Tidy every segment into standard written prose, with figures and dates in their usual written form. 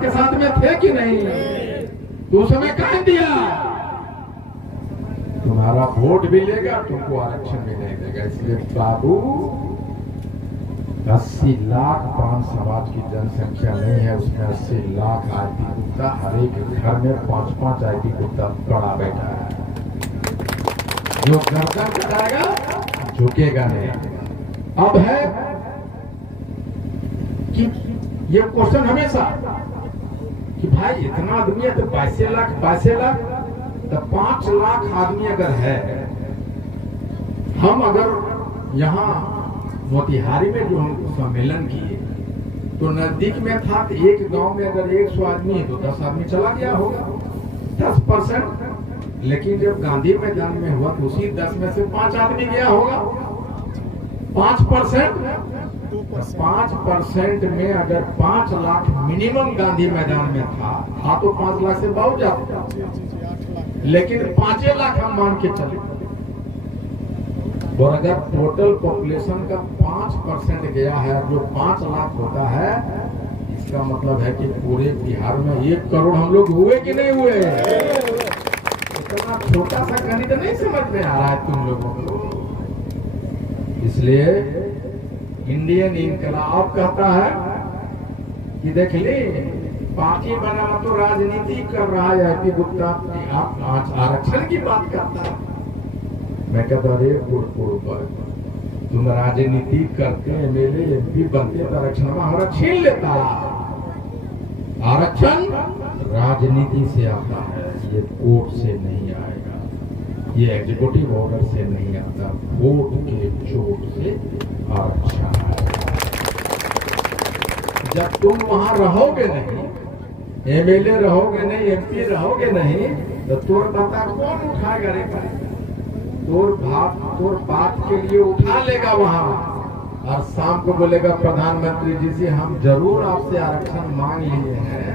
के साथ में थे कि नहीं? तो उस समय कह दिया तुम्हारा वोट भी लेगा, तुमको आरक्षण भी नहीं देगा। इसलिए बाबू 80 लाख पान समाज की जनसंख्या नहीं है, उसमें 80 लाख आईटी गुप्ता, हर एक घर में 5-5 आईटी गुप्ता पड़ा बैठा है। जो गर्दन कटाएगा झुकेगा नहीं। अब है कि ये क्वेश्चन हमेशा कि भाई इतना आदमी है तो 22 लाख तो 5 लाख आदमी अगर है, हम अगर यहाँ मोतिहारी में जो हम सम्मेलन किए तो नजदीक में था, तो एक गांव में अगर 100 आदमी है तो 10 आदमी चला गया होगा, 10%। लेकिन जब गांधी मैदान में हुआ तो उसी 10 में से 5 आदमी गया होगा, 5%। 5% में अगर 5 लाख मिनिमम गांधी मैदान में था तो 5 लाख से बहुत ज्यादा, लेकिन 5 लाख हम मान के चले। और अगर टोटल पॉपुलेशन का 5% गया है, जो 5 लाख होता है, इसका मतलब है कि पूरे बिहार में 1 करोड़ हम लोग हुए कि नहीं हुए? इतना छोटा सा गणित नहीं समझ में आ रहा है तुम लोगों को। इसलिए इंडियन इनकलाब कहता है कि देख ले, पार्टी बना तो राजनीति कर रहा है आईपी गुप्ता, आप आरक्षण की बात करता है। मैं कहता अरे पर तुम राजनीति करते, एमएलए एमपी बनते तो आरक्षण हमारा छीन लेता। आरक्षण राजनीति से आता है, ये कोर्ट से नहीं आएगा, ये एग्जीक्यूटिव ऑर्डर से नहीं आता, वोट के चोट से आरक्षण है। जब तुम वहां रहोगे नहीं, एमएलए रहोगे नहीं, एमपी रहोगे नहीं, तो तोर बता कौन उठाएगा रे भाई? तोर बात के लिए उठा लेगा वहां, और शाम को बोलेगा प्रधानमंत्री जी से हम जरूर आपसे आरक्षण मांग लिए हैं,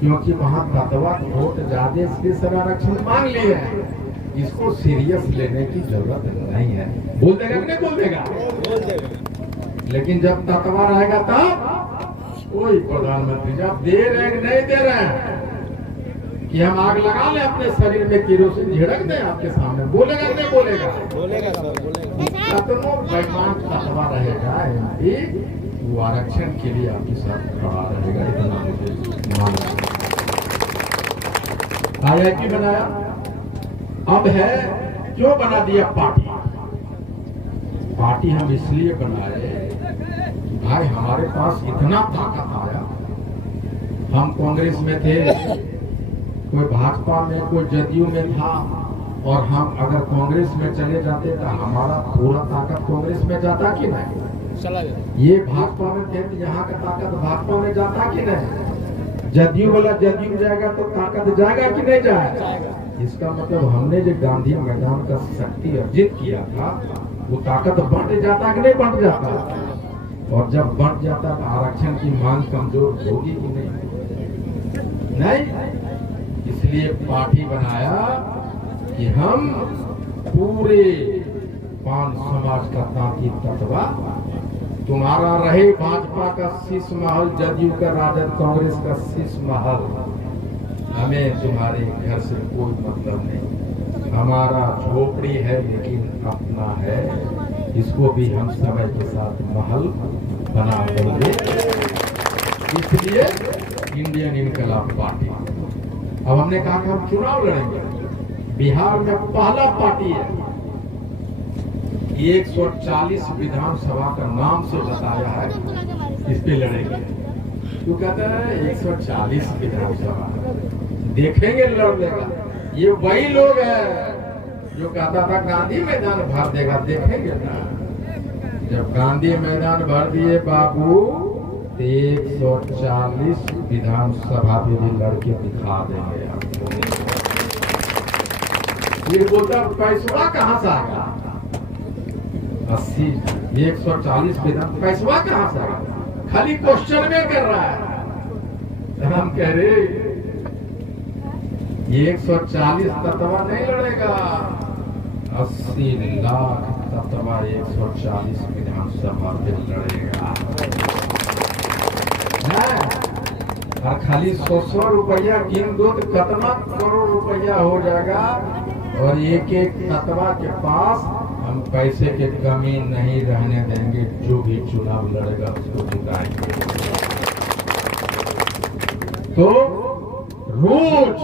क्योंकि वहां तत्वा वोट ज्यादा इसलिए सर आरक्षण मांग लिए हैं। इसको सीरियस लेने की जरूरत नहीं है। बोल देगा कि नहीं बोल देगा? लेकिन जब तत्वा रहेगा तब कोई प्रधानमंत्री जब दे रहे हैं नहीं दे रहे हैं कि हम आग लगा ले अपने शरीर में, केरोसिन झिड़क दें आपके सामने, बोलेगा नहीं बोलेगा? बोलेगा। बेईमान तत्वा रहेगा एमपी, वो आरक्षण के लिए आपके साथ खड़ा रहेगा। इतना मुझे मानना। आईआईटी बनाया, अब है क्यों बना दिया पार्टी हम इसलिए बनाए भाई हमारे पास इतना ताकत आया। हम कांग्रेस में थे, कोई भाजपा में, कोई जदयू में था, और हम अगर कांग्रेस में चले जाते तो हमारा पूरा ताकत कांग्रेस में जाता कि नहीं? चला जाता। ये भाजपा में थे तो यहाँ का ताकत भाजपा में जाता कि नहीं? जदयू वाला जदयू जाएगा तो ताकत जाएगा कि नहीं जाएगा? इसका मतलब हमने जो गांधी मैदान का शक्ति अर्जित किया था, वो ताकत बढ़ जाता कि नहीं बढ़ जाता? और जब बढ़ जाता तो आरक्षण की मांग कमजोर होगी कि नहीं? इसलिए पार्टी बनाया कि हम पूरे पान समाज का तांती तत्वा, तुम्हारा रहे भाजपा का शीश महल, जदयू का, राजद, कांग्रेस का शीश महल, हमें तुम्हारे घर से कोई मतलब नहीं। हमारा झोपड़ी है लेकिन अपना है, इसको भी हम समय के साथ महल बना देंगे। इसलिए इंडियन इनकलाब पार्टी। अब हमने कहा कि हम चुनाव लड़ेंगे। बिहार में पहला पार्टी है, 140 विधानसभा का नाम से बताया है, इस पे लड़ेंगे। तो कहता है 140 विधानसभा देखेंगे लड़ लेगा। ये वही लोग है जो कहता था गांधी मैदान भर देगा, देखेंगे ना। जब गांधी मैदान भर दिए बाबू, 140 विधानसभा पे भी लड़के दिखा देंगे आपको। ये बोलता पैसवा कहाँ से आएगा? 80 140 विधान पैसवा कहाँ से आएगा? खाली क्वेश्चन में कर रहा है। हम कह रहे 140 तत्वा नहीं लड़ेगा, 80 लाख तत्वा 140 विधानसभा पे लड़ेगा। और खाली 100 रुपया गिन दो तो कितना करोड़ रुपया हो जाएगा। और एक एक तत्वा के पास हम पैसे की कमी नहीं रहने देंगे, जो भी चुनाव लड़ेगा उसको जिताएंगे। तो रोज